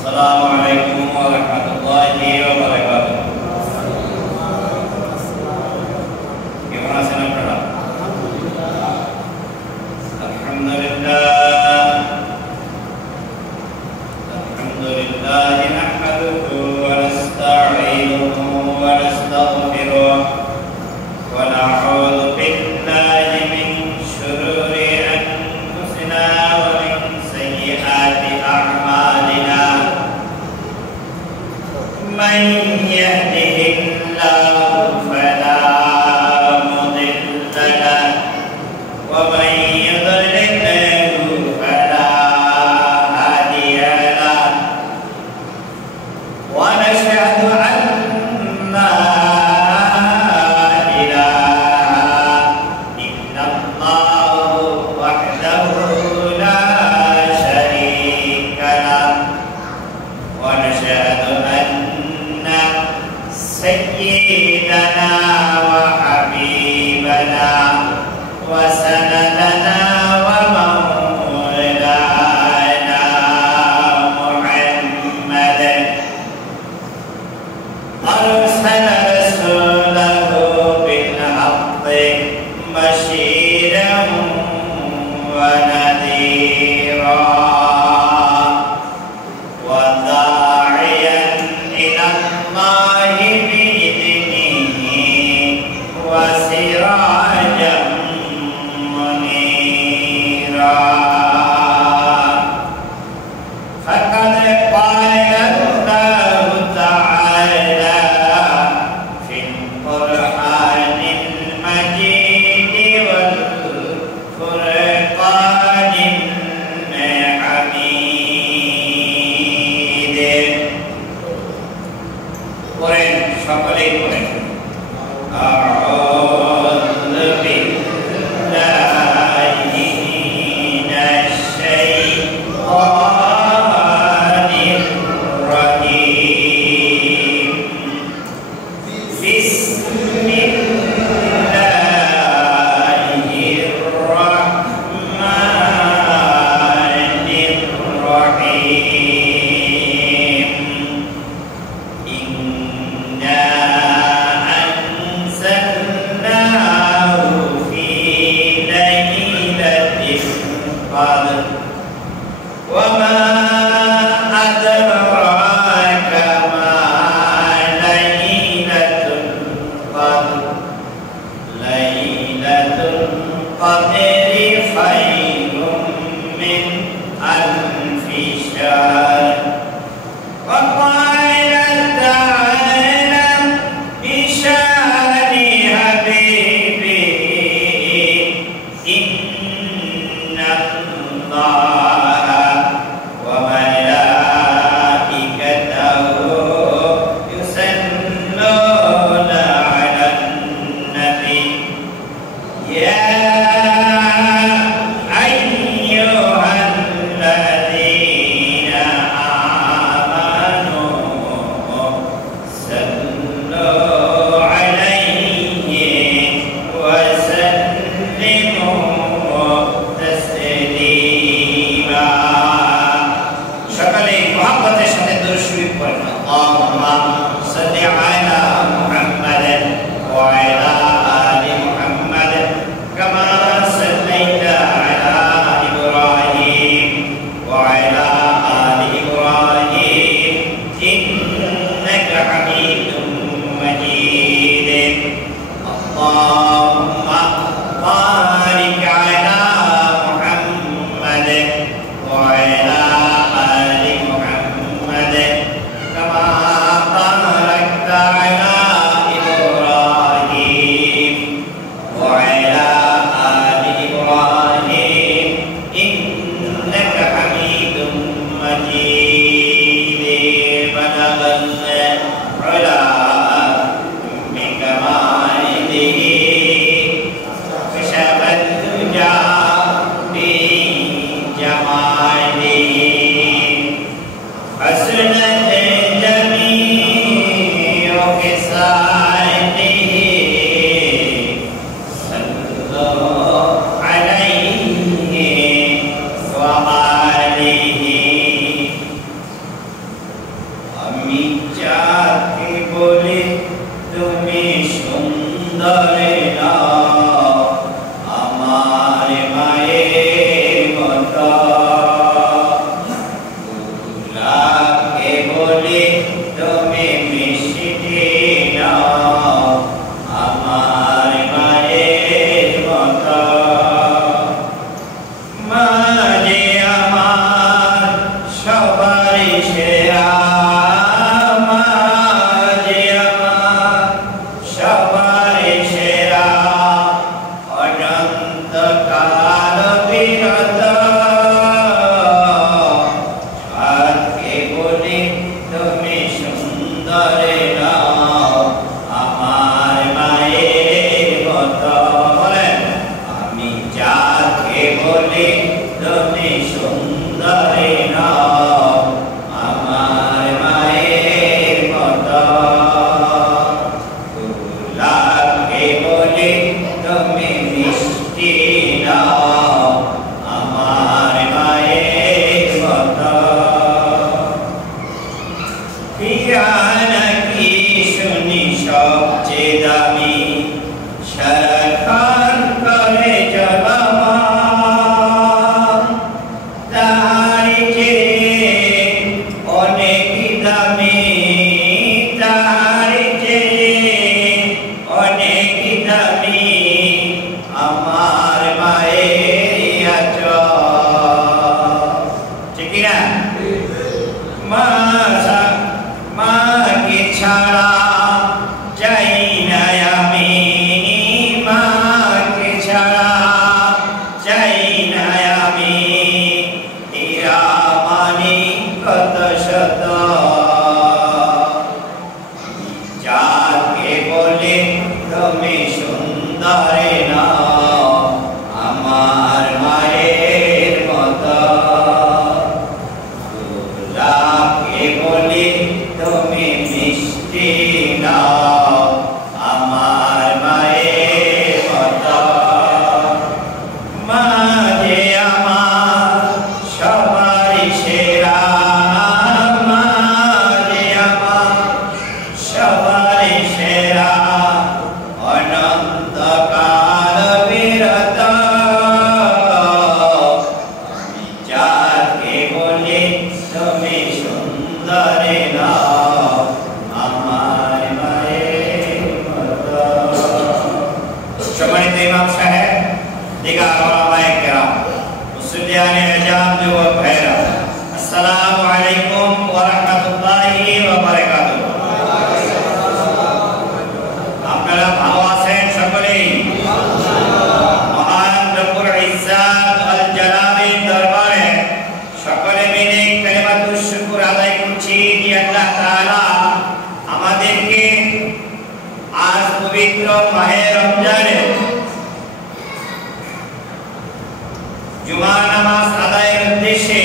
Assalamualaikum warahmatullahi wabarakatuh. Gimana senang berdoa? Alhamdulillah. Alhamdulillah nahmaduhu wa nasta'inuhu wa nastaghfiruh wa na'udzu billahi min shururi anfusina wa min sayyiati a'malina. Man yahdihillahu fala mudilla lahu wa man yudlil fala hadiya lahu wa nashhadu anna la ilaha illallah wahdahu la sharika lahu wa nashhadu anna sayyidana wa habibana wa sanadana wa maulana Muhammadan arsala rasulahu bil haqqi basyiran wa nadhira wa da'iyan ila Allahi bi'idnihi wa sirajan munira. Faqad qala Allah ta'ala fil Qur'anil Majid wal Furqanil Hamid. Quran সকলেই পড়েন। আউযু বিল্লাহি মিনাশ শাইতানির রাজীম। বিসমিল্লাহির রাহমানির রাহিম। ইন্না أنزلناه في ليلة القدر وما أدراك ما ليلة القدر ليلة القدر خير من ألف شهر وقال تعالى بشأن حبيبه إن الله وملائكته يصلون على النبي يا أيها الذين آمنوا صلوا عليه وسلموا تسليما। সকলে মহব্বতের সাথে দুরূদ শরীফ পড়েন। আল্লাহুম্মা সাল্লি আলা মুহাম্মাদিন ওয়া আলা আলি মুহাম্মাদিন কামা সাল্লাইতা আলা ইব্রাহিম ওয়া আলা আলি ইব্রাহিম ইন্নাকা হামিদুম মাজিদ। আল্লাহুম্মা বারিক অনন্তকাল বিরত সাধকে বলে তুমি সুন্দরে নাও আমার মায়ের মতো বলেন আমি যাকে বলি তুমি সুন্দরে নাও আমার মায়ের মতো ফুলকে বলি তুমি মিষ্টি নাও আমার মায়ের মতো পিয়ানা কি শুনি সবচেয়ে দামি সারাক্ষণ করে চলমান তাহারি যে অনেক দামি তাহারি যে অনেক দামি আমার মায়ের আঁচল ঠিক না মাকে ছাড়া চাই না আমি মাকে ছাড়া চাই না আমি এরা মানি কত শত যাকে বলে তুমি সুন্দরে নাও আমার মায়ের মতো ফুলকে বলে তুমি মিষ্টি নাও আমার মায়ের মতো মা যে আমার সবারই সেরা মা যে আমার সবারই সেরা অনন্তকাল বিরত যাকে বলে তুমি সুন্দরে নাও আমার মায়ের মতো সম্মানিত ইমাম সাহেব দিগার ওলামায়ে কেরাম মুসল্লিয়ানে আজাম যুবক ভাইরা আসসালামু আলাইকুম ওয়া রাহমাতুল্লাহি ওয়া বারাকাতুহু আপনারা ভালো আছেন সকলেই মহান রব্বুল ইজ্জাত আল জালালের দরবারে সকলে মিলে কালিমাতুশ শুকর আদায় করছি যে আল্লাহ তাআলা আমাদেরকে আজ পবিত্র মাহে রমজানে জুমা নামাজ আদায়ের উদ্দেশ্যে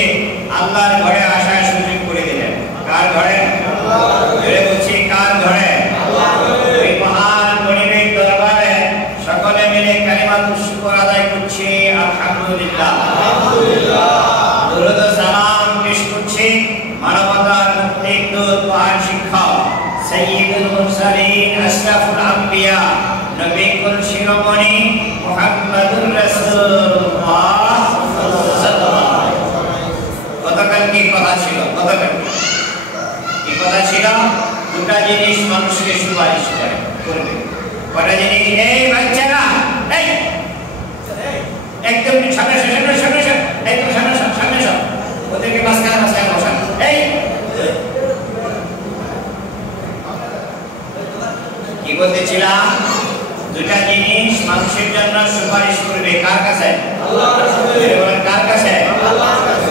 আল্লাহর ঘরে আসার সুযোগ করে দিলেন কার ঘরে জোরে বলছি কার ঘরে ওই মহান গরিবের দরবারে সকলে মিলে কালিমাতুশ শুকর আদায় করছি আলহামদুলিল্লাহ দরুদ ও সালাম পেশ করছি মানবতার মুক্তির দূত মহান শিক্ষক সাইয়্যিদুল মুরসালিন আশরাফুল আম্বিয়া নবী কুল শিরোমণি মুহাম্মদুর রাসূলুল্লাহ সাল্লাল্লাহু আলাইহি ওয়াসাল্লাম গতকাল কি কথা ছিল গতকাল কি কথা ছিল দুটা জিনিস মানুষকে সুপারিশ করবে কয়টা জিনিস এই বাচ্চারা এই একদম সামনে সামনে সামনে একদম সামনে সামনে সব ওদেরকে মাঝখানে মাঝখানে বসান এই কি বলতেছিলাম দুটা জিনিস মানুষের জন্য সুপারিশ করবে কার কাছে আল্লাহর কাছে বলেন কার কাছে আল্লাহর কাছে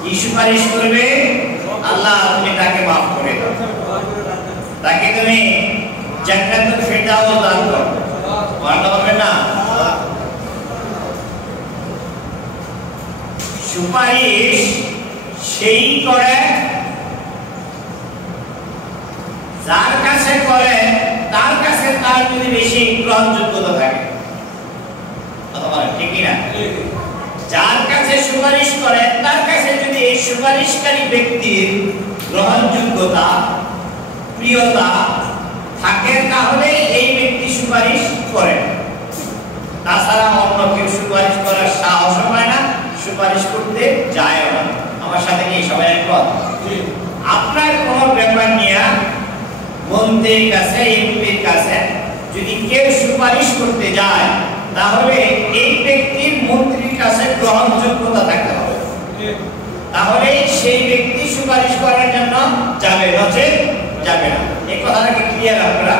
কি সুপারিশ করবে আল্লাহ তুমি তাকে maaf করে দাও তাকে তুমি জান্নাতুল ফিরদাউস দান করো বলতে হবে না সুপারিশ সেই করে যার কাছে করে তার কাছে তার যদি বেশি গ্রহণযোগ্যতা থাকে অথবা ঠিক না যার কাছে সুপারিশ করে তার কাছে যদি এই সুপারিশকারী ব্যক্তির গ্রহণযোগ্যতা প্রিয়তা থাকে তাহলে এই ব্যক্তি সুপারিশ করে তাছাড়া অন্য কেউ সুপারিশ করার সাহস হয় না সুপারিশ করতে যায় না আমার সাথে কি সবাই একমত আপনার কোন ব্যাপার নিয়ে মন্ত্রীর কাছে এমপির কাছে যদি কেউ সুপারিশ করতে যায় তাহলে এই ব্যক্তির মন্ত্রীর কাছে গ্রহণযোগ্যতা থাকতে হবে তাহলে সেই ব্যক্তি সুপারিশ করার জন্য যাবে নচেত যাবে না এই কথাটা কি ক্লিয়ার আপনারা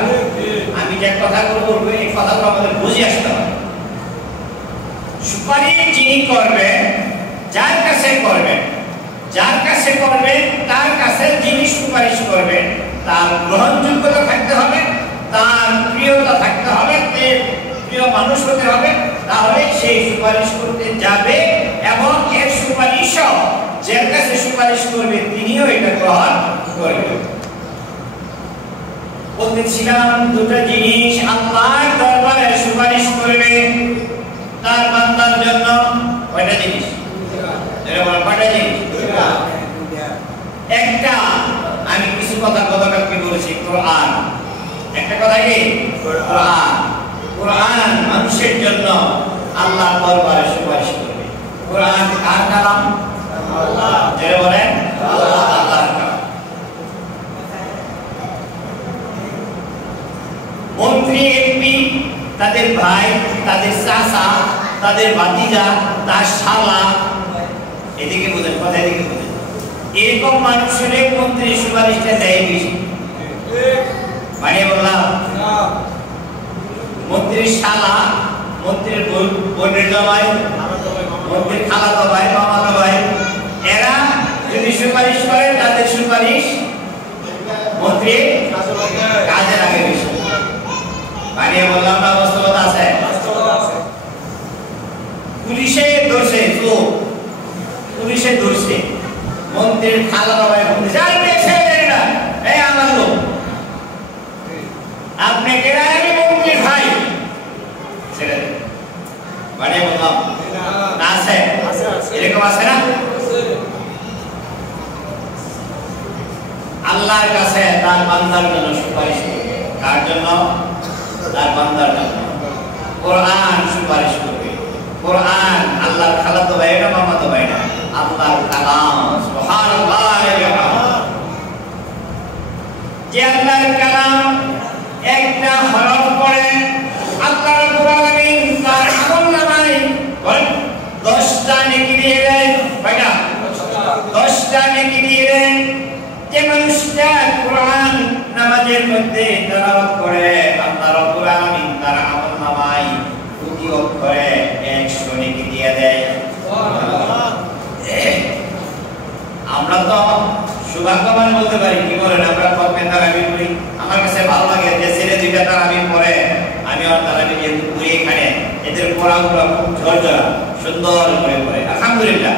আমি যে কথা বলবো এই কথাগুলো আমাদের বুঝে আসতে হবে। সুপারিশ যিনি করবেন, যার কাছে করবেন তার কাছে যিনি সুপারিশ করবেন তার গ্রহণযোগ্যতা থাকতে হবে, তার প্রিয়তা থাকতে হবে, প্রিয় মানুষ হতে হবে, তাহলে সেই সুপারিশ করতে যাবে এবং এর সুপারিশও যার কাছে সুপারিশ করবে তিনিও এটা গ্রহণ করবেন। বলতেছিলাম দুটো জিনিস আল্লাহর দরবারে সুপারিশ করবে তার বান্দার জন্য। কয়টা জিনিস? এরা বলে কয়টা জিনিস? একটা আমি কিছু কথা গতকালকে বলেছি, কোরআন। একটা কথা কি? কোরআন। কোরআন মানুষের জন্য আল্লাহর দরবারে সুপারিশ করবে। কোরআন কার কালাম? আল্লাহ। যারা বলেন আল্লাহর কালাম। মন্ত্রী, এমপি, তাদের ভাই, তাদের চাচা, তাদের ভাতিজা, তার শালা, এদিকে বোঝেন কথা, এদিকে বোঝেন, এরকম মানুষের মন্ত্রী সুপারিশটা দেয় বেশি। মানে বললাম মন্ত্রীর শালা, মন্ত্রীর বোনের জামাই, মন্ত্রীর খালাতো ভাই, মামাতো ভাই, এরা যদি সুপারিশ করে তাদের সুপারিশ মন্ত্রীর কাজের আগে বেশি। মানে বললাম না, বাস্তবতা আছে। পুলিশে ধরছে, পুলিশে ধরছে মন্ত্রীর খালাতো ভাই, মন্ত্রী যাই পেয়েছে না, এই আমার লোক, আপনি কেনা, আমি মন্ত্রীর ভাই, ছেড়ে দেন। মানে বললাম না, আছে, এরকম আছে না? আল্লাহর কাছে তার বান্দার জন্য সুপারিশ করবে। কার জন্য? তার বান্দার জন্য। কোরআন সুপারিশ করবে। কোরআন আল্লাহর খালাতো ভাই না, মামাতো ভাই না, আল্লাহর কালাম। সুবহানাল্লাহ। যে আল্লাহর কালাম একটা হরফ পড়ে আল্লাহ রাব্বুল আলামিন তার আমলনামায় 10টা নেকি দিয়ে দেন। কয়টা? 10টা নেকি দিয়ে দেন। যে মানুষটা কোরআন নামাজের মধ্যে তেলাওয়াত করে আল্লাহ রাব্বুল আলামিন তার আমলনামায় প্রতি অক্ষরে 100 নেকি দিয়ে দেয়। সুবহানাল্লাহ। আমরা তো সুভাগ্যবান বলতে পারি, কি বলেন? আমরা খতমে তারাবি করি, আমার কাছে ভালো লাগে যে ছেলে দুইটা তারাবি পড়ে, আমি আর তারাবি যেহেতু করি এখানে, এদের পড়াগুলো খুব ঝরঝরা সুন্দর করে পড়ে। আলহামদুলিল্লাহ,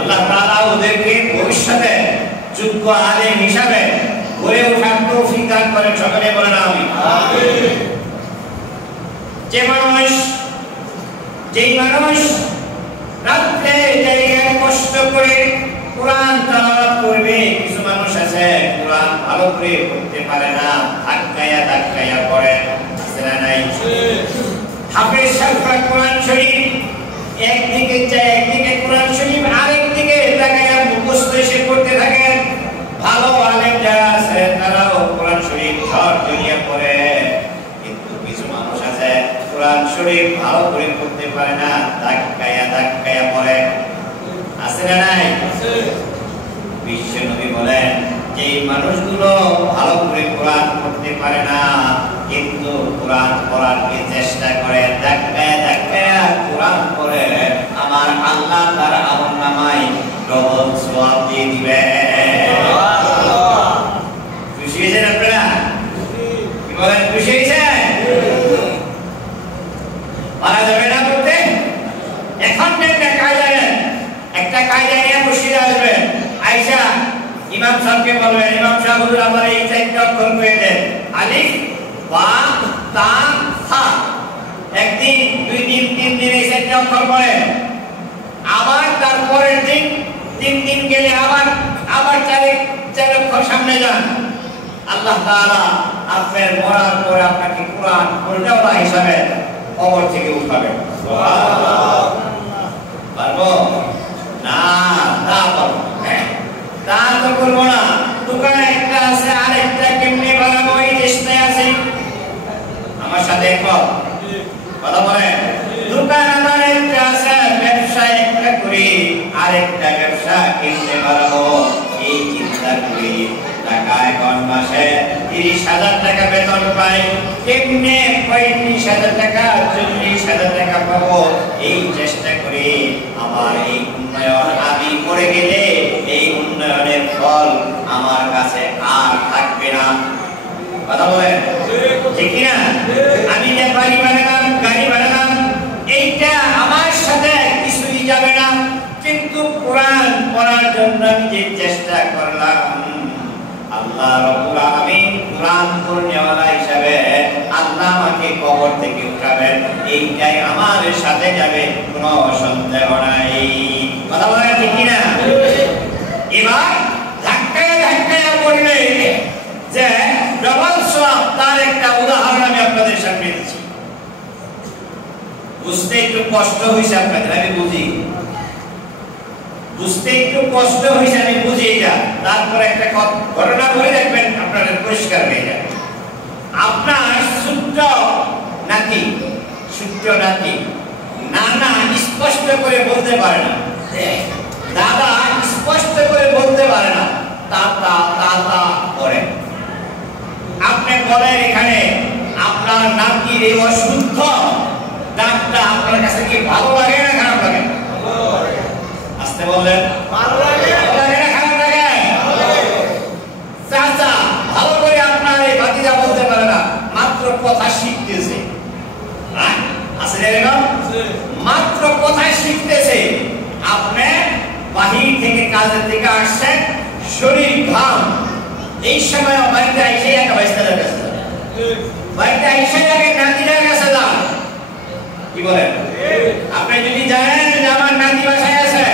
আল্লাহ তাআলা ওদেরকে ভবিষ্যতে যোগ্য আলেম হিসাবে গড়ে ওঠার তৌফিক দান করেন। সকলে বলেন আমিন। যেই মানুষ রাত্রে জায়গা কষ্ট করে কোরআন তেলাওয়াত করবে, কিছু মানুষ আছে কোরআন ভালো করে পড়তে পারে না, ধাক্কায়া পড়ে, আছে না নাই? হাফেজ সাহেবরা কোরআন শরীফ একদিকে চায়, একদিকে কোরআন শরীফ আরেকদিকে তাকায়া মুখস্থ এসে পড়তে থাকেন। ভালো আলেম যারা আছে তারাও কোরআন শরীফ ঝড় জড়িয়ে পড়ে, কিন্তু কিছু মানুষ আছে কোরআন শরীফ ভালো করে পড়তে পারে না, ধাক্কায়া পড়ে, আছে না নাই? বিশ্ব নবী বলেন যে মানুষগুলো ভালো করে কোরআন পড়তে পারে না, কিন্তু কোরআন পড়ার কি চেষ্টা করে, ধাক্কায়া কোরআন পড়ে, আমার আল্লাহ তার আমলনামায় ডবল সওয়াব দিয়ে দিবে। খুশি হয়েছেন আপনারা? কি বলেন, খুশি হয়েছেন? পারা যাবে না করতে? এখন একটা কায়দা নিয়ে মসজিদে আসবেন, আয়েশা ইমাম সাহেবকে বলবেন, ইমাম সাহেব হুজুর আমার এই চারটা অক্ষর করে দেন, আলিফ বা তা সা। একদিন, দুই দিন, 3 দিন এই চারটা অক্ষর পড়েন, আবার তারপরের দিন 3 দিন গেলে আবার চার অক্ষর সামনে যান। আল্লাহ তাআলা আপনার মরার পরে আপনাকে কোরআন পড়াওয়ালা হিসাবে কবর থেকে উঠাবেন। সুবহানাল্লাহ। পারবো না? তা তো করবো না। দোকান একটা আছে, আরেকটা কেমনে বানাবো এই চেষ্টায় আছে। আমার সাথে কথা বলে, দোকান আমার একটা আছে, ব্যবসা একটা করি, আরেকটা ব্যবসা কেমনে বানাবো এই চিন্তা করি। টাকা এখন মাসে 30,000 টাকা বেতন পাই, কেমনে 35,000 টাকা 40,000 টাকা পাবো, এই চেষ্টা করি। আমার এই উন্নয়ন আমি করে গেলে এই উন্নয়নের ফল আমার কাছে আর থাকবে না। কথা বলেন ঠিক কিনা? আমি যে বাড়ি বানালাম, গাড়ি বানালাম, এইটা আমার সাথে কিছুই যাবে না, কিন্তু কোরআন পড়ার জন্য আমি যে চেষ্টা করলাম, আল্লাহ রাব্বুল আলামিন কোরআন পড়নেওয়ালা হিসাবে আল্লাহ আমাকে কবর থেকে উঠাবেন, এইটাই আমার সাথে যাবে, কোনো সন্দেহ নাই। কথা বলেন ঠিক কিনা? এবার ধাক্কায় ধাক্কায় পড়লে যে ডবল সওয়াব, তার একটা উদাহরণ আমি আপনাদের সামনে দিচ্ছি। বুঝতে একটু কষ্ট হয়েছে আপনাদের, আমি বুঝি, বুঝতে একটু কষ্ট হয়েছে আমি বুঝি এটা। তারপর একটা ঘটনা বলে দেখবেন, আপনাদের পরিষ্কার হয়ে যাবে। আপনার ছোট্ট নাতি নানা স্পষ্ট করে বলতে পারে না, দাদা স্পষ্ট করে বলতে পারে না, তাতা তাতা করে। আপনি বলেন এখানে আপনার নাতির এই অশুদ্ধ ডাকটা আপনার কাছে কি ভালো লাগে না খারাপ লাগে? আসতে বললেন ভালো লাগে না খারাপ লাগে? চাচা ভালো করে আপনার এই ভাতিজা বলতে পারে না, মাত্র কথা শিখতেছে। আসলে এরকম মাত্র কথা শিখতেছে। আপনি বাহির থেকে কাজের থেকে আসছেন, শরীর ঘাম, এই সময় বাড়িতে এসে একটা বাইস্তারের কাছে যান, বাড়িতে এসে আগে নাতিদের কাছে যান। কি বলেন? আপনি যদি জানেন যে আমার নাতি বাসায় আছে,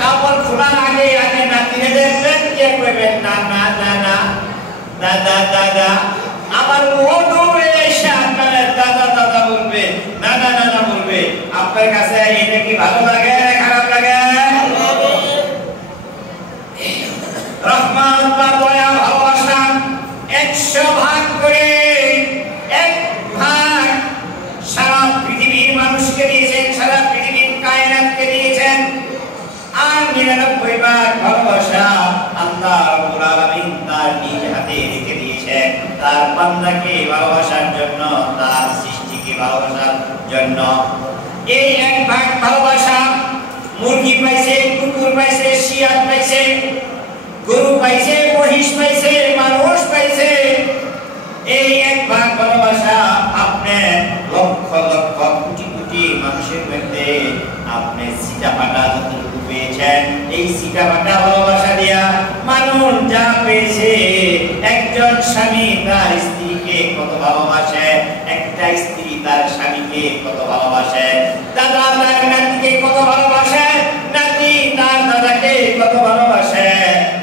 কাপড় খোলার আগে আগে নাতিকে দেখবেন, কে করবেন না না না না দাদা দাদা, আমার ও দৌড়ে এসে আপনার দাদা দাদা বলবে, নানা নানা বলবে। আপনার কাছে এটা কি ভালো লাগে না খারাপ লাগে? রহমান বা দয়া ভালোবাসা 100 ভাগ করে 1 ভাগ সারা পৃথিবীর মানুষকে দিয়েছেন, সারা পৃথিবীর কায়নাতকে দিয়েছেন। আর 99 ভাগ ভালোবাসা আল্লাহ রাব্বুল আলামিন তার নিজ হাতে রেখে দিয়েছেন তার বান্দাকে ভালোবাসার জন্য, তার সৃষ্টিকে ভালোবাসার জন্য। এই 1 ভাগ ভালোবাসা মুরগি পাইছে, কুকুর পাইছে, শিয়াল পাইছে, গরু পাইছে, মহিষ পাইছে, মানুষ পাইছে। এই 1 ভাগ ভালোবাসা আপনি লক্ষ লক্ষ কোটি কোটি মানুষের মধ্যে আপনি সিটাফাটা যতটুকু পেয়েছেন, এই সিটাফাটা ভালোবাসা দিয়া মানুষ যা পেয়েছে। একজন স্বামী তার স্ত্রীকে কত ভালোবাসে, একটা স্ত্রী তার স্বামীকে কত ভালোবাসে, দাদা তার নাতিকে কত ভালোবাসে, নাতি তার দাদাকে কত ভালোবাসে,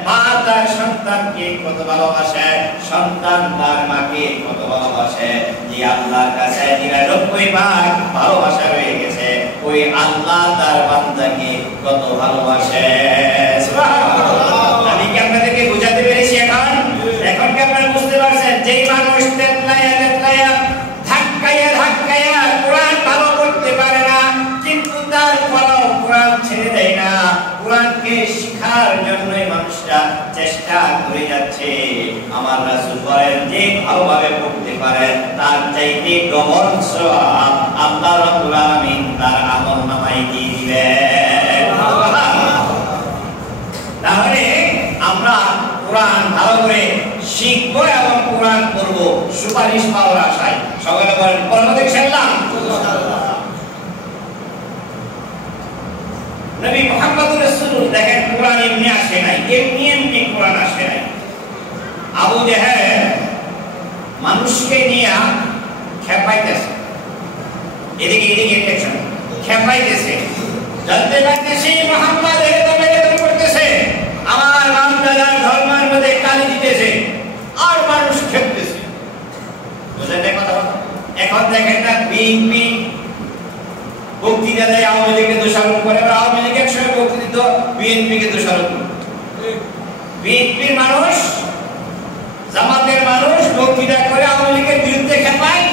মা তার সন্তানকে কত ভালোবাসে, সন্তান তার মাকে কত ভালোবাসে। যে আল্লাহর কাছে 99 ভাগ ভালোবাসা রয়ে গেছে, ওই আল্লাহ তার বান্দাকে কত ভালোবাসে। সুবহানাল্লাহ। আমি কি আপনাদেরকে বুঝাতে পেরেছি? এখন কি আপনারা বুঝতে পারছেন? যেই মানুষ তেতলায়া ধাক্কায়া কোরআন ভালো করতে পারে না, কিন্তু তারপরও কোরআন ছেড়ে দেয় না, কোরআনকে শিখার জন্যই মানুষটা চেষ্টা করে যাচ্ছে। আমার রাসূল বলেন, যে ভালোভাবে পড়তে পারে তার চাইতে ডবল সওয়াব আল্লাহ রাব্বুল আলামিন তার আমলনামায় দিয়ে দিবেন। তাহলে আমরা কোরআন ভালো করে শিখবো এবং কোরআন পড়বো সুপারিশ পাওয়ার আশায়। সকলে বলেন পড়াতে ইনশাআল্লাহ। নবী মুহাম্মদুর রাসূলুল্লাহ দেখেন কোরআন এমনি আসে নাই, এমনি কোরআন আসে নাই। আবু জাহেল মানুষকে নিয়ে খেপাইতেছে, এদিকে দেখছেন খেপাইতেছে, জানতে পারতেছে মুহাম্মদ এরকম করতেছে, আমার নাম দাদার ধর্মের মধ্যে কালি দিতেছে, আর মানুষ খেপতেছে। বুঝলেন কথা? এখন দেখেন না বিএনপি বক্তৃতা দেয়, আওয়ামী লীগকে দোষারোপ করে, আওয়ামী লীগের সঙ্গে বক্তৃতা বিএনপিকে দোষারোপ করে। বিএনপির মানুষ, জামাতের মানুষ বক্তৃতা করে আওয়ামী লীগের বিরুদ্ধে খেপায়,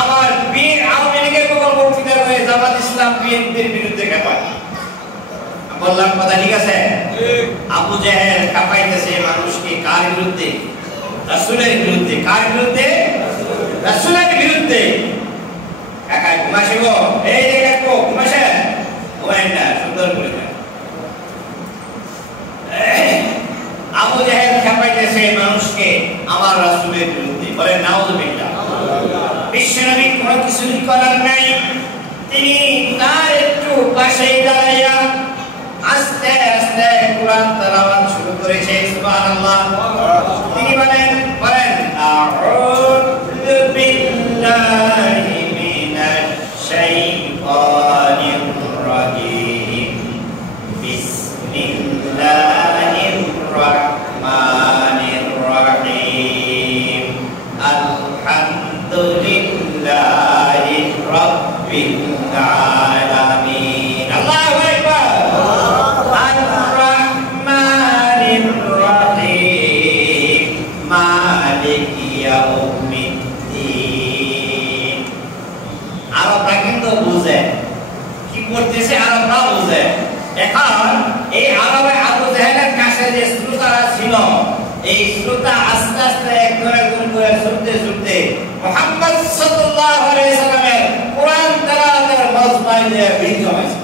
আবার আওয়ামী লীগের বক্তৃতা করে জামাত ইসলাম বিএনপির বিরুদ্ধে খেপায়। বললাম কথা ঠিক আছে? আবু জাহেল কাঁপাইতেছে মানুষকে কার বিরুদ্ধে? রাসূলের বিরুদ্ধে। কার বিরুদ্ধে? রাসূলের বিরুদ্ধে। কাকা ঘুমাইছিস? এই যে দেখো ঘুমাইছে, ঘুমায় না, সুন্দর করে দেন। আবু জাহেল কাঁপাইতেছে মানুষকে আমার রাসূলের বিরুদ্ধে। বলে নাউযুবিল্লাহ। বিশ্বনবী কোনো কিছু করার নাই, তিনি তার একটু পাশে দাঁড়াইয়া আস্তে আস্তে কুরআন তেলাওয়াত শুরু করেছে। সুবহানাল্লাহ। তিনি বলেন আউযু বিল্লাহি মিনাশ শাইতানির রাজীম বিসমিল্লাহির রাহমানির রাহিম আলহামদুলিল্লাহি রাব্বিল আলামিন। আল্লাহু আকবার। আর-রাহমানির রাহিম মালিকি ইয়াউমিদ্দিন। আরবরা কিন্তু বুঝে কি করতেছে, আরবরা বুঝে। এখন এই আরবে আবু জাহেলের কাছে যে শ্রোতারা ছিল, এই শ্রোতা আস্তে আস্তে একজন করে শুনতে শুনতে মুহাম্মদ সাল্লাল্লাহু আলাইহি সাল্লামের কোরআন তেলাওয়াতের মজমায় যে ভিড় জমেছে।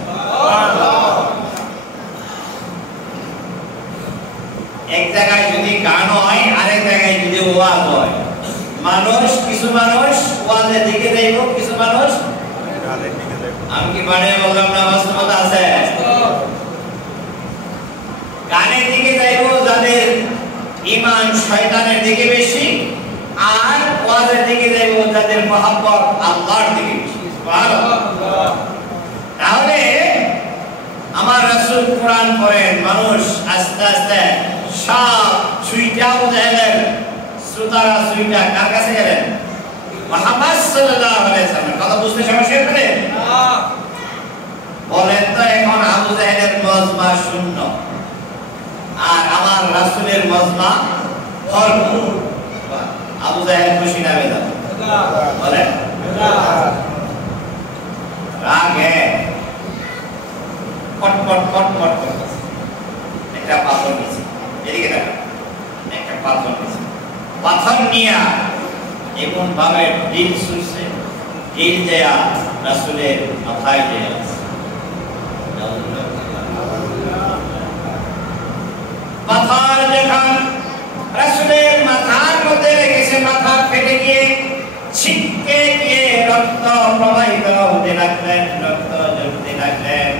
এক জায়গায় যদি গান হয়, আরেক জায়গায় যদি ওয়াজ হয়, কিছু মানুষ ওয়াজের দিকে যাইব, কিছু মানুষ গানের দিকে যাইব। আমি কি বানিয়ে বললাম না? বাস্তবতা আছে। গানের দিকে যাইব যাদের ঈমান শয়তানের দিকে বেশি, আর ওয়াজের দিকে যাইব যাদের মহব্বত আল্লাহর দিকে বেশি। সুবহানাল্লাহ। তাহলে আমার রাসূল কোরআন পড়েন, মানুষ আস্তে আস্তে সব ছুইটা বুঝাইলেন। শ্রোতারা ছুইটা কার কাছে গেলেন? মুহাম্মদ সাল্লাল্লাহু আলাইহি ওয়াসাল্লাম। কথা বুঝতে সমস্যা হচ্ছে? বলেন তো এখন আবু জাহেলের মজমা শূন্য আর আমার রাসূলের মজমা ভরপুর। আবু জাহেল খুশি না বেজার? বলেন রাগে কটকট কটকট করতেছে। একটা পাথর নিয়েছে, এদিকে দেখা, একটা পাথর নিয়েছে। পাথর নিয়ে এমন ভাবে ঢিল ছুঁড়ছে, ঢিল দেয়া রাসূলের মাথায় দেয়া। পাথর যখন রাসূলের মাথার মধ্যে লেগেছে, মাথা ফেটে গিয়ে ছিটকে গিয়ে রক্ত প্রবাহিত হতে লাগলেন, রক্ত ঝরতে লাগলেন।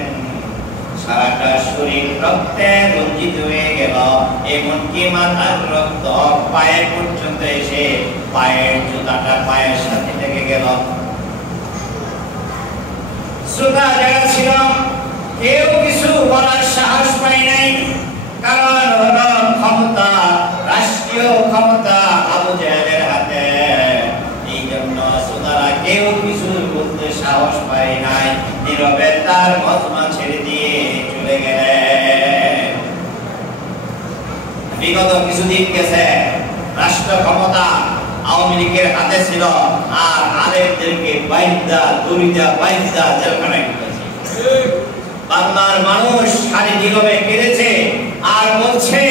সারাটা শরীর রক্তে রঞ্জিত হয়ে গেল, এমনকি মাথার রক্ত পায়ে পর্যন্ত এসে পায়ের জুতাটা পায়ের সাথে লেগে গেল। শ্রোতা যারা ছিল কেউ কিছু বলার সাহস পায় নাই, কারণ হলো ক্ষমতা, রাষ্ট্রীয় ক্ষমতা আবু জাহেলের হাতে। এই জন্য শ্রোতারা কেউ কিছু বলতে সাহস পায় নাই, নীরবে তার মজমা ছেড়ে দিয়ে চলে গেলেন। বিগত কিছুদিন গেছে, রাষ্ট্র ক্ষমতা আওয়ামী লীগের হাতে ছিল, আর আলেমদেরকে দড়িদা জেলখানায় ঢুকেছে। বাংলার মানুষ খালি নীরবে কেঁদেছে আর বলছে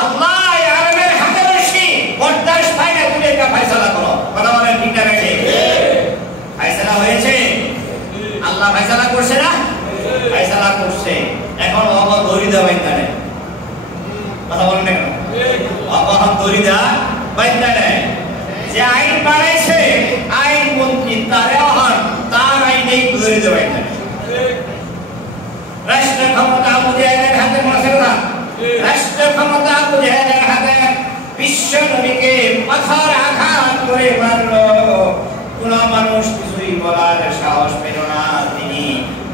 আল্লাহ আরবের হাতে বেশি বরদাস্ত হয় না, তুমি এটা ফয়সালা করো। কথা বলেন ঠিক না বেশি? ফয়সালা হয়েছে, আল্লাহ ফয়সালা করছে না? ফয়সালা করছে। এখন বাবা দড়িদা বাইন্দা নেয়। কথা বলেন না কেন? বাবা দড়িদা বাইন্দা নেয়। যে আইন বানাইছে আইন মন্ত্রী তারাও হন, তার আইনেই দড়িদা বাইন্দা নেয়। রাষ্ট্র ক্ষমতা আবু জাহেলের হাতে, মনে না? রাষ্ট্র ক্ষমতা আবু জাহেলের হাতে। বিশ্ব নবীকে পাথর আঘাত করে মারলো, কোন মানুষ কিছুই বলার সাহস পেল না। তিনি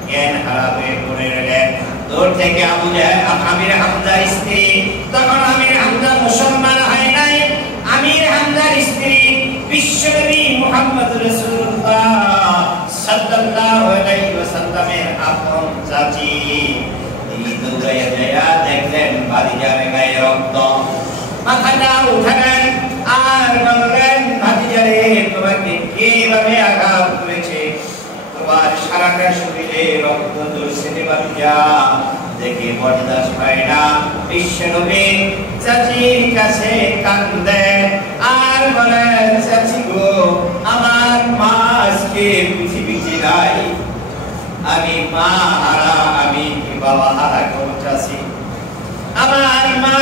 জ্ঞান হারা হয়ে পড়ে রইলেন। দূর থেকে আবু জাহেল আমির হামজার স্ত্রী, তখন আমির হামজা মুসলমান হয় নাই। আমির হামজার স্ত্রী বিশ্বনবী মুহাম্মদ রাসূলুল্লাহ সাল্লাল্লাহু আলাইহি ওয়াসাল্লামের আপন চাচী। তিনি দৌড়াইয়া যাইয়া দেখলেন ভাতিজার গায়ে রক্ত। মাথাটা উঠালেন আর বললেন, ভাতিজারে তোমাকে কিভাবে আঘাত করেছে? তোমার সারাটা শরীরে রক্ত ঝরছে রে ভাতিজা। দেখে বরদাস্ত হয় না, বিশ্বনবী চাচির কাছে কান্দে আর বলে, চাচি গো, আমার মা আজকে পৃথিবীতে নাই, আমি মা হারা, আমি বাবা হারা করতেছি। আমার মা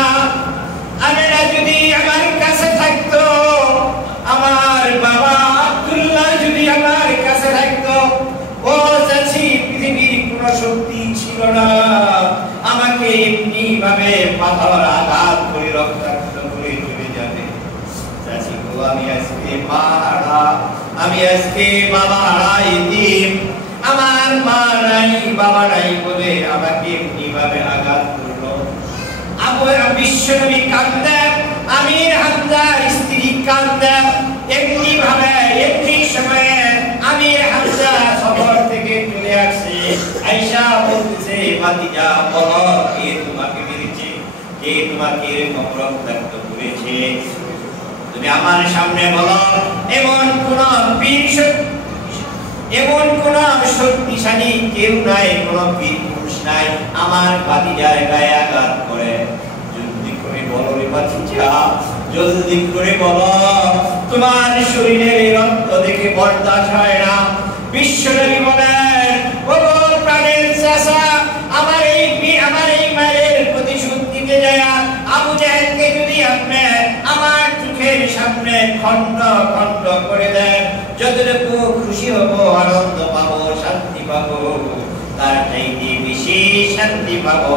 আমেনা যদি আমার কাছে থাকতো, আমার বাবা আব্দুল্লাহ যদি আমার কাছে থাকতো, ও চাচি পৃথিবীর কোন শক্তি ছিল না আমাকে এমনি ভাবে পাথর আঘাত করে রক্তাক্ত করে চলে যাবে। চাচি গো, আমি আজকে মা হারা, আমি আজকে বাবা হারা, এতিম, আমার মা নাই বাবা নাই বলে আমাকে এমনি ভাবে আঘাত করলো। বিশ্বনবী কাঁদেন, আমির হামজার স্ত্রী কাঁদেন, এমনি ভাবে এমনি সময়ে আমির হামজা সফর থেকে চলে আসছে। আয়েশা বলতেছে, ভাতিজা বলো, কে তোমাকে মেরেছে, কে তোমাকে এরকম রক্তাক্ত করেছে, তুমি আমার সামনে বলো। এমন কোন বীর, এমন কোন শক্তিশালী কেউ নাই, কোন বীর পুরুষ নাই আমার ভাতিজার গায়ে আঘাত করে। জলদি করে বলো রে ভাতিজা, জলদি করে বলো, তোমার শরীরের রক্ত দেখে বরদাস্ত হয় না। বিশ্বনবী বলেন, ও প্রাণের চাচা, আমার এই মায়ের প্রতিশোধ নিতে যায় আবু জাহেলকে যদি আপনি আমার চোখের সামনে খণ্ড খণ্ড করে দেন, যতটুকু খুশি হব, আনন্দ পাবো, শান্তি পাবো, তার চাইতে বেশি শান্তি পাবো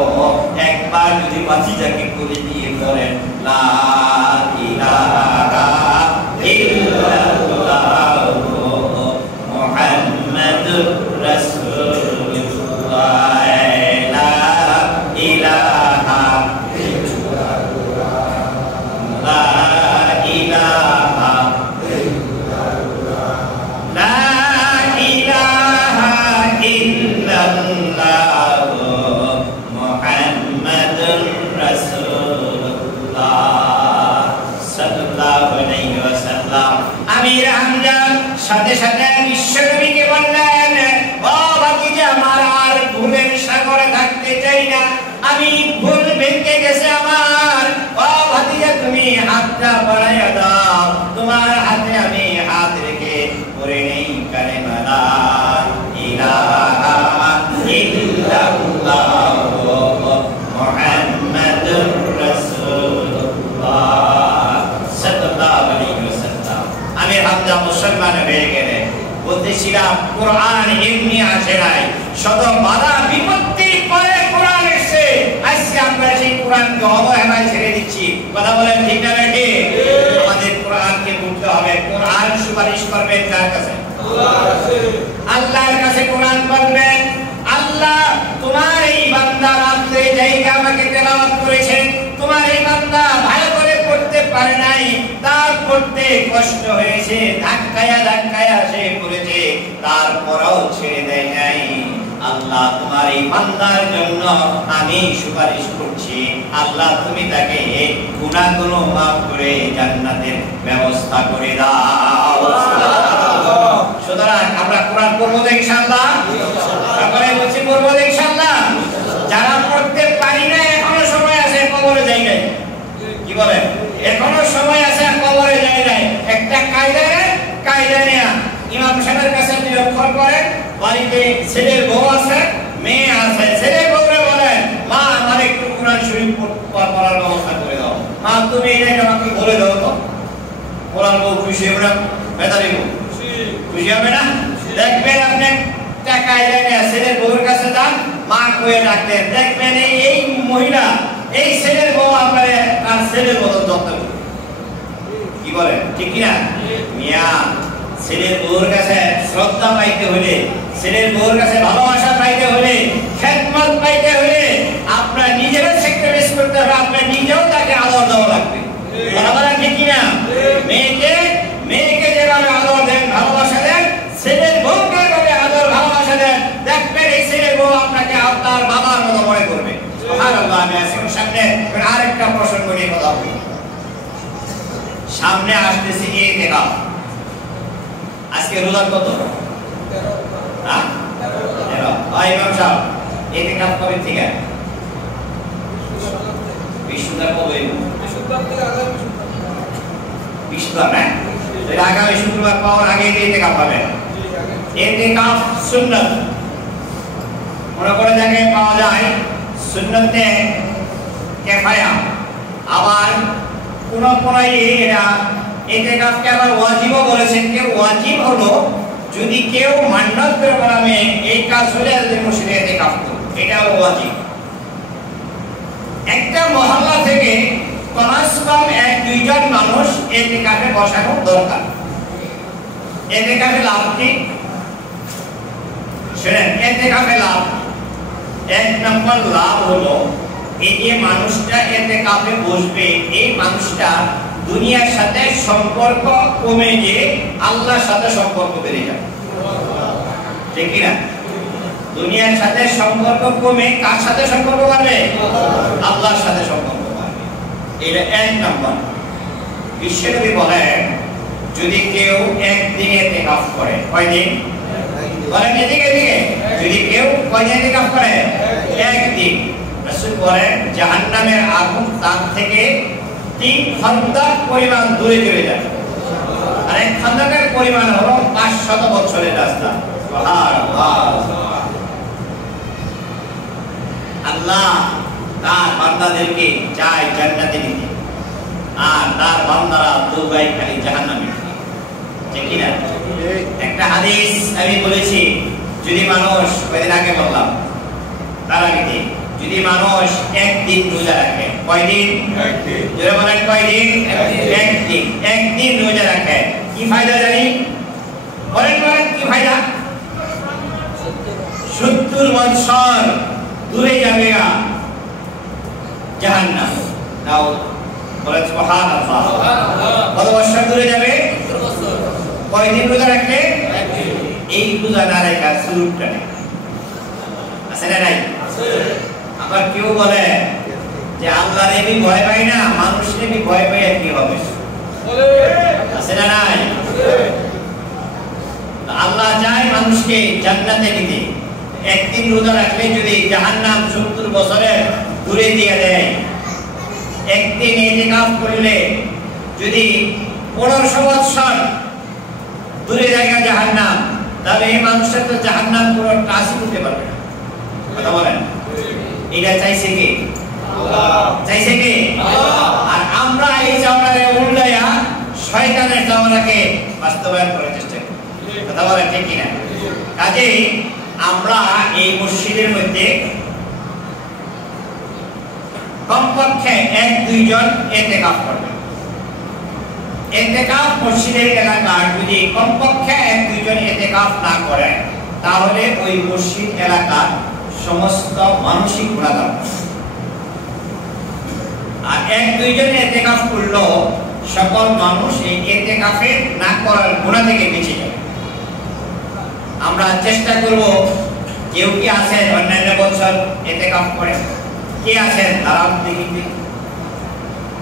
একবার যদি ভাতিজাকে করে দিয়ে বলেন, লা ইলাহা ইল্লাল্লাহ মুহাম্মাদুর রাসূলুল্লাহ, লা ইলাহা ইল্লাল্লাহ, লা ইলাহা ইল্লাল্লাহ, লা ইলাহা ইল্লাল্লাহ মুহাম্মাদুর রাসূলুল্লাহ সাল্লাল্লাহু আলাইহি ওয়াসাল্লাম। আমির হামজা সাথে সাথে বিশ্বনবীকে বললেন, ও ভাতিজা, আমার আর ভুলের সাগরে থাকতে চাই না, আমি ভুল ভেঙে গেছে আমার। ও ভাতিজা, তুমি হাতটা বাড়াইয়া দাও, তোমার হাতে আমি হাত রেখে পড়ে নেই কালেমা লা ইলাহা ইল্লাল্লাহ মুহাম্মাদুর রাসূলুল্লাহ সাল্লাল্লাহু আলাইহি ওয়াসাল্লাম। আমির হামজা মুসলমান হয়ে গেলেন। বলতেছিলাম, কোরআন এমনি আসে নাই, শত বাধা বিপত্তির পরে কোরআন এসেছে। আজকে আমরা সেই কোরআনকে অবহেলায় ছেড়ে দিচ্ছি। কথা বলেন ঠিক না বেঠি? আমাদের কোরআনকে বুঝতে হবে। কোরআন সুপারিশ করবেন কার কাছে? আল্লাহর কাছে কোরআন বলবেন, আল্লাহ, তোমার এই বান্দা রাতে জায়গা আমাকে তেলাওয়াত করেছে, তোমার এই বান্দা ভালো করে পড়তে পারে নাই, তার পড়তে কষ্ট হয়েছে, ধাক্কায়া ধাক্কায়া সে পড়েছে, তারপরও ছেড়ে দেয় নাই। আল্লাহ, তোমার এই বান্দার জন্য আমি সুপারিশ করছি, আল্লাহ তুমি তাকে গুনাহগুলো মাফ করে জান্নাতের ব্যবস্থা করে দাও। সুতরাং আমরা কোরআন পড়বো ইনশাআল্লাহ, তারপরে বলছি পড়বো ইনশাআল্লাহ। যারা পড়তে পারি না, এখনো সময় আছে, কবরে যাই নাই। কি বলেন? এখনো সময় আছে, কবরে যাই নাই। একটা কায়দা নেয়া, ইমাম সাহেবের কাছে নিরক্ষর করেন, বাড়িতে ছেলের বউ আছে, মেয়ে আছে, ছেলের বউরে বলেন, মা আমার একটু কোরআন শরীফ পড়ার ব্যবস্থা করে দাও, মা তুমি এটা আমাকে বলে দাও তো। কোরআন বউ খুশি হবে না? বেতারি বউ খুশি হবে না? দেখবেন আপনি টাকায় দেয়, ছেলের বউর কাছে যান, মা কয়ে ডাকতেন, দেখবেন এই মহিলা, এই ছেলের বউ আপনার আর ছেলের মতো যত্ন করবে। কি বলেন ঠিক কিনা? মিয়া, ছেলের বউর কাছে শ্রদ্ধা পাইতে হলে, ছেলের বউর কাছে ভালোবাসা পাইতে হলে, খেদমত পাইতে হলে আপনার নিজেরও স্যাক্রিফাইস করতে হবে, আপনার নিজেও তাকে আদর দেওয়া লাগবে। বরাবর ঠিক কিনা? মেয়েকে যেভাবে আদর দেন, ভালোবাসা দেন, ছেলের বউকে যেভাবে আদর ভালোবাসা দেন, দেখবেন এই ছেলের বউ আপনাকে আপনার বাবার মতো মনে করবে। সুবহানাল্লাহ। আমি আজকের সামনে আরেকটা প্রসঙ্গ নিয়ে কথা বলি। সামনে আসতেছে ইতিকাফ। আজকে রোজার কত? 13। ইমাম সাহেব, ইতিকাফ কবে থেকে? শুক্রবার কবে? শুক্রবার না? আগামী শুক্রবার পাওয়ার আগে ইতিকাফ হবে। ইতিকাফ সুন্নাত। মনে করে যাকে পাওয়া যায় সুন্নতে কিফায়া। আবার কোন এটা ইতিকাফকে আবার ওয়াজিবও বলেছেন। কেউ ওয়াজিব হলো যদি কেউ মান্নাত করে বলামে এই কাজ হলে যদি মসজিদে ইতিকাফ করে, এটা হলো ওয়াজিব। একটা মহল্লা থেকে কমাস কম 1-2 জন মানুষ ইতিকাফে বসানো দরকার। ইতিকাফে লাভ কি? শুনেন, ইতিকাফে লাভ, 1 নম্বর লাভ হলো এই যে মানুষটা ইতিকাফে বসবে, এই মানুষটা দুনিয়ার সাথে সম্পর্ক কমে গিয়ে আল্লাহর সাথে সম্পর্ক বেড়ে যাবে। ঠিক কি না? দুনিয়ার সাথে সম্পর্ক কমে কার সাথে সম্পর্ক বাড়বে? আল্লাহর সাথে সম্পর্ক বাড়বে। এটা 1 নম্বর। বিশ্বনবী বলেন যদি কেউ একদিনে ইতিকাফ করে, কয়দিন? বলেন এদিকে এদিকে। যদি কেউ কয়দিন ইতিকাফ করে? একদিন। রাসূল বলেন জাহান্নামের আগুন তার থেকে 3 খন্দক পরিমাণ দূরে চলে যাবে। আর 1 খন্দকের পরিমাণ হলো 500 বছরের রাস্তা। সুবহানাল্লাহ। আল্লাহ তার বান্দাদেরকে চায় জান্নাতে নিতে, আর তার বান্দারা দুবাই খালি জাহান্নামে। ঠিক কি না? একটা হাদিস আমি বলেছি, যদি মানুষ কয়দিন আগে বললাম তারাবিতে, যদি মানুষ একদিন রোজা রাখে, কয়দিন? একদিন। যারা বলেন কয়দিন? একদিন। একদিন রোজা রাখে কি ফায়দা জানি? বলেন বলেন কি ফায়দা? 70 বছর দূরে যাবে জাহান্নাম। নাও বলেন সুবহানাল্লাহ। কত বছর দূরে যাবে? 70 বছর। কয়দিন রোজা রাখলে? একদিন। এই রোজা না রাখা সুরুটটা নেই, আছে না নাই? আছে। আবার কেউ বলে যে আল্লাহর এমনি ভয় পাই না, মানুষের এমনি ভয় পাই কি হবে? বলে আছে না নাই? আল্লাহ চায় মানুষকে জান্নাতে নিতে। একদিন রোজা রাখলে যদি জাহান্নাম 70 বছরের দূরে দিয়ে দেয়, একদিন ইতিকাফ করলে যদি 1500 বছর দূরে জায়গা জাহান্নাম, তাহলে এই মানুষের তো জাহান্নাম পুরো কাশি করতে পারবে না। কথা বলেন, এটা চাইছে কে? আল্লাহ। চাইছে কে? আল্লাহ। আর আমরা এই চাওয়াটাকে উল্টায়া শয়তানের চাওয়াটাকে বাস্তবায়ন করার চেষ্টা করি। কথা বলেন ঠিক কি না? কাজেই আমরা এই মসজিদের মধ্যে কমপক্ষে 1-2 জন ইতিকাফ করবে। ইতিকাফ মসজিদের এলাকায় যদি কমপক্ষে 1-2 জন ইতিকাফ না করে, তাহলে ওই মসজিদ এলাকার সমস্ত মানসিক গুণাগার, আর 1-2 জন ইতিকাফ করলো সকল মানুষ এই ইতিকাফে না করার গুনাহ থেকে বেঁচে যাবে। আমরা চেষ্টা করব, কেউ কি আছেন অন্যান্য বছর ইতিকাফ করে? কে আছেন? দাঁড়ান দেখি।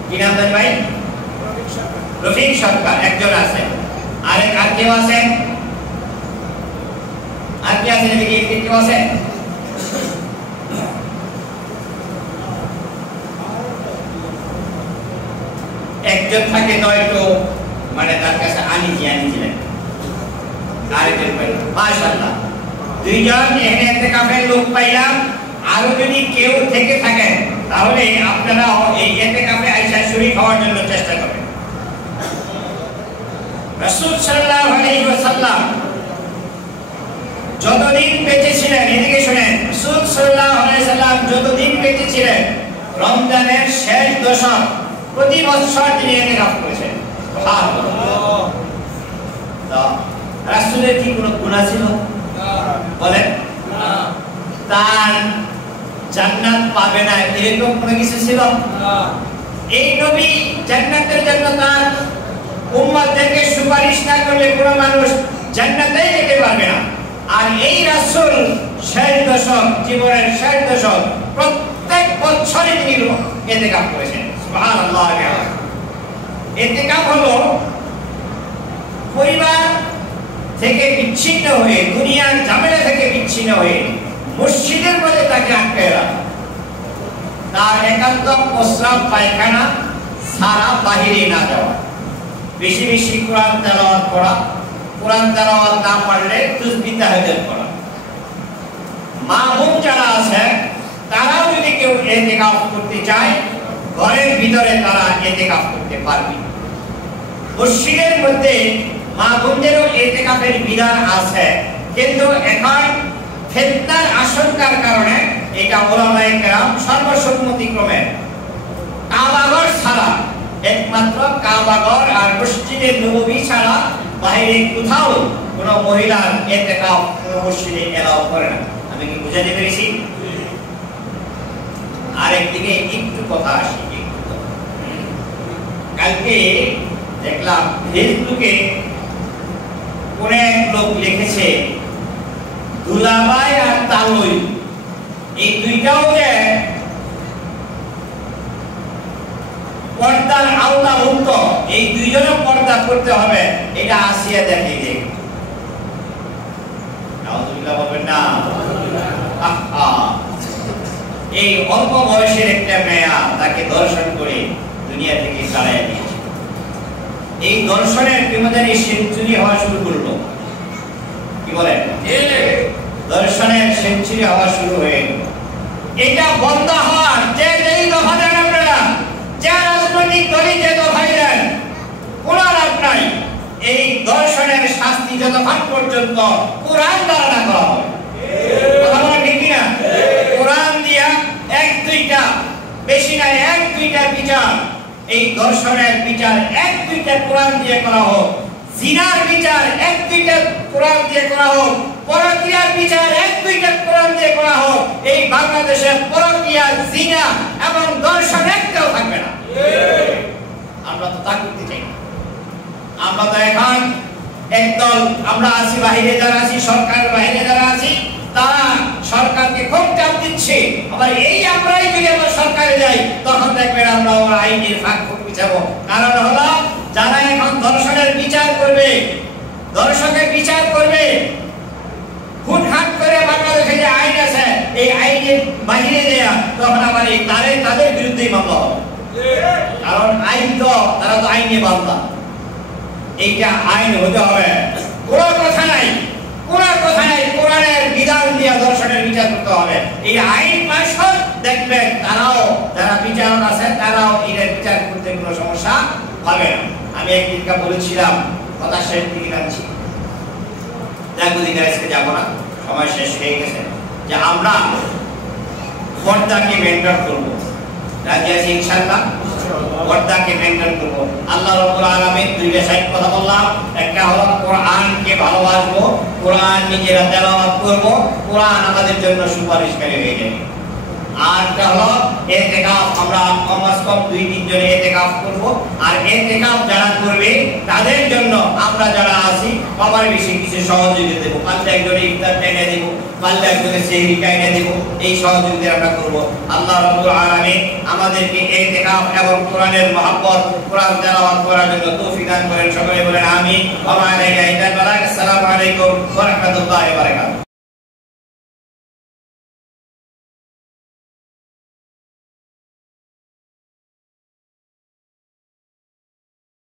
কি নাম জানেন ভাই? রফিক সরকার একজন আছেন। আর কেউ আছেন? আর কি আছেন এদিকে? কেউ আছেন? একজন থাকে তো একটু মানে তার কাছে আনিছিলেন। আরেকজন পাইলাম, মাশাআল্লাহ 2 জন এখানে ইতিকাফের লোক পাইলাম। আরো যদি কেউ থেকে থাকেন তাহলে আপনারা এই ইতিকাফে আইসা শরীক হওয়ার জন্য চেষ্টা করবেন। রাসূল সাল্লাল্লাহু আলাইহি ওয়াসাল্লাম যতদিন বেঁচে ছিলেন, এদিকে শুনেন, রাসূল সাল্লাল্লাহু আলাইহি ওয়াসাল্লাম যতদিন বেঁচে ছিলেন রমজানের শেষ দশক প্রতি বছর তিনি ইতিকাফ করেছেন। সুবহানাল্লাহ। তো রাসূলের কি কোনো গুনাহ ছিল? না। বলেন না। তার জান্নাত পাবে না এরকম কোনো কিছু ছিল? না। এই নবী জান্নাতের জন্য তার উম্মতদেরকে সুপারিশ না করলে কোনো মানুষ জান্নাতে যেতে পারবে না। আর এই রাসূল শেষ দশক, জীবনের শেষ দশক প্রত্যেক বছরে তিনি ইতিকাফ করেছেন। সুবহানাল্লাহ। ইতিকাফ হলো পরিবার থেকে বিচ্ছিন্ন হয়ে, দুনিয়ার ঝামেলা থেকে বিচ্ছিন্ন হয়ে মসজিদের মধ্যে তাকে আটকে রাখা। তার একান্ত প্রস্রাব পায়খানা সারা বাহিরে না যাওয়া, বেশি বেশি কোরআন তেলাওয়াত করা, কোরআন তেলাওয়াত না পারলে তাসবিহ তাহজ্জুদ করা। মা বোন যারা আছে তারাও যদি কেউ ইতিকাফ করতে চায় ঘরের ভিতরে তারা ইতিকাফ করতে পারবে। মসজিদের মধ্যে মা বোনদেরও ইতিকাফের বিধান আছে, কিন্তু এখন ফিতনার আশঙ্কার কারণে এটা উলামায়ে কেরাম সর্বসম্মতিক্রমে কাবাঘর ছাড়া, একমাত্র কাবাঘর আর মসজিদে নববী ছাড়া বাইরে কোথাও কোনো মহিলার ইতিকাফ কোনো মসজিদে এলাও করে না। আমি কি বুঝাতে পেরেছি? আরেকদিকে একটু কথা আসি। কালকে দেখলাম ফেসবুকে কোন এক লোক লিখেছে দুলাভাই আর তালুই এই দুইটাও যে পর্দার আওতাভুক্ত, এই দুইজনও পর্দা করতে হবে, এটা আসিয়া দেখিয়ে দেখ। নাউযুবিল্লাহ বলবেন না? এই অল্প বয়সের একটা মেয়া তাকে দর্শন করে দুনিয়া থেকে তাড়াইয়া দিয়েছে। এই দর্শনের কেমন সেঞ্চুরি হওয়া শুরু করলো, কি বলেন? দর্শনের সেঞ্চুরি হওয়া শুরু হয়ে গেল। এটা বন্ধ হওয়ার যে যেই দফা দেন আপনারা, যে রাজনৈতিক দলই যে দফাই দেন, কোন লাভ নাই। এই দর্শনের শাস্তি যতক্ষণ পর্যন্ত কোরআন দ্বারা না করা হয়, কথা বলা ঠিক কিনা? কোরআন দিয়া এক দুইটা, বেশি নাই এক দুইটা বিচার, এই দর্শনের বিচার এক দুইটা কোরআন দিয়ে করা হোক, জিনার বিচার এক দুইটা কোরআন দিয়ে করা হোক, পরকীয়ার বিচার এক দুইটা কোরআন দিয়ে করা হোক, এই বাংলাদেশে পরকীয়া, জিনা এবং দর্শন একটাও থাকবে না। আমরা তো তা করতে চাই। আমরা তো এখন একদল আমরা আছি, বাহিরে যারা আছি, সরকারের বাহিরে যারা আছি, তারা সরকারকে খুব চাপ দিচ্ছে। আবার এই আমরাই যদি আমরা সরকারে যাই তখন দেখবেন আমরা ওর আইনের ফাঁক ফুক পিছাবো। কারণ হলো যারা এখন দর্শনের বিচার করবে, দর্শকের বিচার করবে, হুটহাট করে বাংলাদেশে যে আইন আছে এই আইনের বাহিরে দেয়া, তখন আবার এই তাদের বিরুদ্ধেই মামলা হবে। কারণ আইন তো, তারা তো আইনে বান্দা, এইটা আইন হতে হবে। কোনো কথা নাই, কোনো কথা নাই, কোরআনের বিধান দিয়ে দর্শনের বিচার করতে হবে। এই আইন পাশ হোক, দেখবেন তারাও, যারা বিচারক আছে তারাও এর বিচার করতে কোনো সমস্যা হবে না। আমি একদিনকা বলেছিলাম, কথা শেষ দিকে যাচ্ছি, দেখো দিকে আজকে যাবো না, সময় শেষ হয়ে গেছে, যে আমরা পর্দাকে মেনটেন করবো। রাজি আছি ইনশাআল্লাহ? পর্দাকে মেনটেন করব। আল্লাহ রাব্বুল আলামিন দুইটা সাইড কথা বললাম, একটা হলো কোরআনকে ভালোবাসবো, কোরআন নিজেরা তেলাওয়াত করব, কোরআন আমাদের জন্য সুপারিশকারী হয়ে যাবে। আর একটা হলো ইতিকাফ, আমরা কমাস কম 2-3 জন ইতিকাফ করব। আর ইতিকাফ যারা করবে তাদের জন্য আমরা যারা আছি সবার বেশি কিছু সহযোগিতা দেব। পারলে একজনে ইফতার টাইনে দেব, পারলে একজনে সেহরি টাইনে দেব, এই সহযোগিতা আমরা করব। আল্লাহ রাব্বুল আলামিন আমাদেরকে ইতিকাফ এবং কোরআনের মহব্বত, কোরআন তেলাওয়াত করার জন্য তৌফিক দান করেন। সকলে বলেন আমিন। ওয়া আলাইকা ইল্লাল বালাগ। আসসালামু আলাইকুম ওয়া রাহমাতুল্লাহি ওয়া বারাকাতুহু।